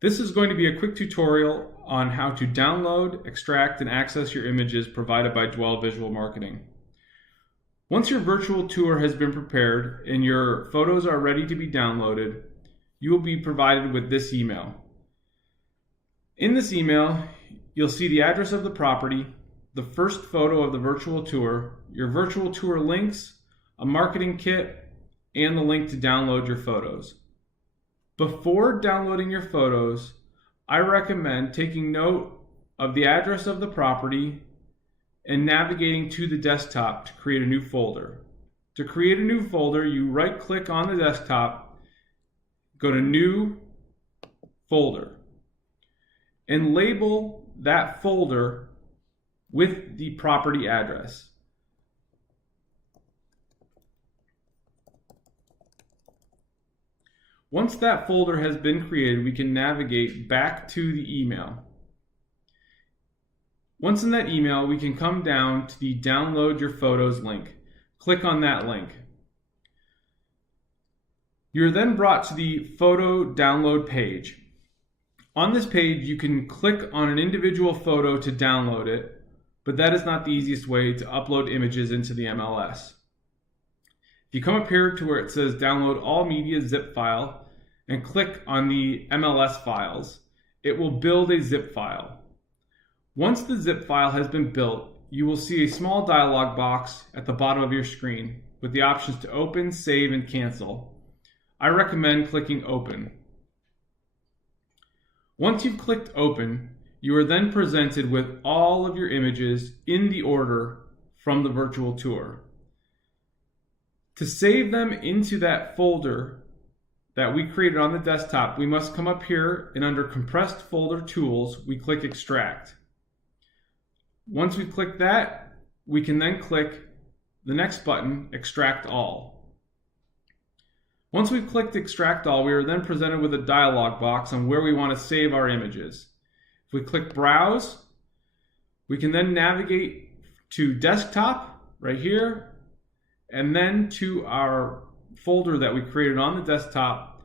This is going to be a quick tutorial on how to download, extract, and access your images provided by Dwell Visual Marketing. Once your virtual tour has been prepared and your photos are ready to be downloaded, you will be provided with this email. In this email, you'll see the address of the property, the first photo of the virtual tour, your virtual tour links, a marketing kit, and the link to download your photos. Before downloading your photos, I recommend taking note of the address of the property and navigating to the desktop to create a new folder. To create a new folder, you right-click on the desktop, go to New Folder, and label that folder with the property address. Once that folder has been created, we can navigate back to the email. Once in that email, we can come down to the Download Your Photos link. Click on that link. You're then brought to the photo download page. On this page, you can click on an individual photo to download it, but that is not the easiest way to upload images into the MLS. If you come up here to where it says Download All Media Zip File and click on the MLS files, it will build a zip file. Once the zip file has been built, you will see a small dialog box at the bottom of your screen with the options to open, save, and cancel. I recommend clicking Open. Once you've clicked Open, you are then presented with all of your images in the order from the virtual tour. To save them into that folder that we created on the desktop, we must come up here and under Compressed Folder Tools, we click Extract. Once we click that, we can then click the next button, Extract All. Once we've clicked Extract All, we are then presented with a dialog box on where we want to save our images. If we click Browse, we can then navigate to Desktop right here, and then to our folder that we created on the desktop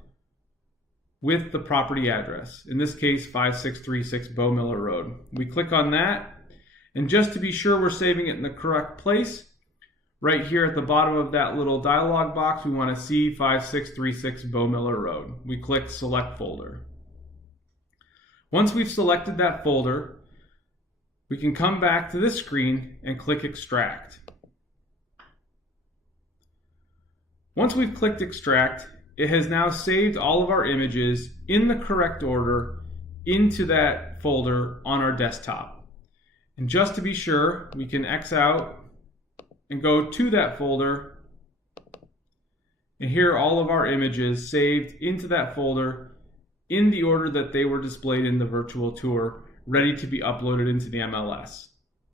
with the property address. In this case, 5636 Beau Miller Road. We click on that, and just to be sure we're saving it in the correct place, right here at the bottom of that little dialog box, we want to see 5636 Beau Miller Road. We click Select Folder. Once we've selected that folder, we can come back to this screen and click Extract. Once we've clicked Extract, it has now saved all of our images in the correct order into that folder on our desktop. And just to be sure, we can X out and go to that folder, and here are all of our images saved into that folder in the order that they were displayed in the virtual tour, ready to be uploaded into the MLS.